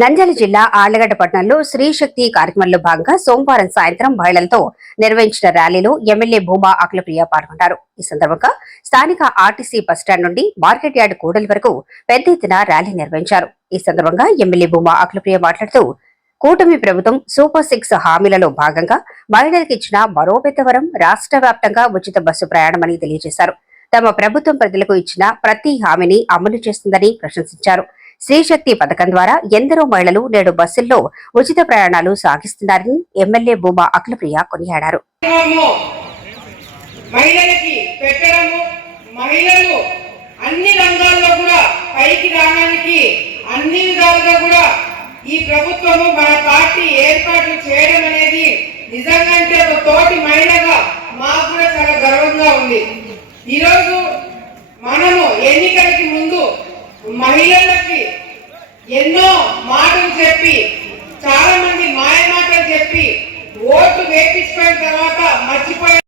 నంద్యాల జిల్లా ఆళ్ళగడ్డ పట్టణంలో స్త్రీ శక్తి కార్యక్రమంలో భాగంగా సోమవారం సాయంత్రం మహిళలతో నిర్వహించిన ర్యాలీలో ఎమ్మెల్యే భూమా అఖిలప్రియ పాల్గొన్నారు. ఈ సందర్భంగా స్థానిక ఆర్టీసీ బస్టాండ్ నుండి మార్కెట్ యార్డ్ కూడలి వరకు పెద్ద ఎత్తున ర్యాలీ నిర్వహించారు. ఈ సందర్భంగా ఎమ్మెల్యే భూమా అఖిలప్రియ మాట్లాడుతూ కూటమి ప్రభుత్వం సూపర్ సిక్స్ హామీలలో భాగంగా మహిళలకు ఇచ్చిన మరో పెద్దవరం రాష్ట్ర వ్యాప్తంగా ఉచిత బస్సు ప్రయాణమని తెలియజేశారు. తమ ప్రభుత్వం ప్రజలకు ఇచ్చిన ప్రతి హామీని అమలు చేస్తుందని ప్రశంసించారు. స్త్రీశక్తి పథకం ద్వారా ఎందరో మహిళలు నేడు బస్సుల్లో ఉచిత ప్రయాణాలు సాగిస్తున్నారని ఎమ్మెల్యే భూమా అఖిలప్రియ కొనియాడారు. మహిళలు అన్ని రంగాల్లో కూడా పైకి రావడానికి అన్ని విధాలుగా కూడా ఈ ప్రభుత్వము మన పార్టీ ఏర్పాటు చేయడం అనేది నిజంగా ఒక తోటి మహిళగా మాకు కూడా చాలా గర్వంగా ఉంది. ఈరోజు మనము ఎన్నికలకి ముందు మహిళలకి ఎన్నో మాటలు చెప్పి చాలా మంది మాయ మాటలు చెప్పి ఓట్లు వేపించుకున్న తర్వాత మర్చిపోయి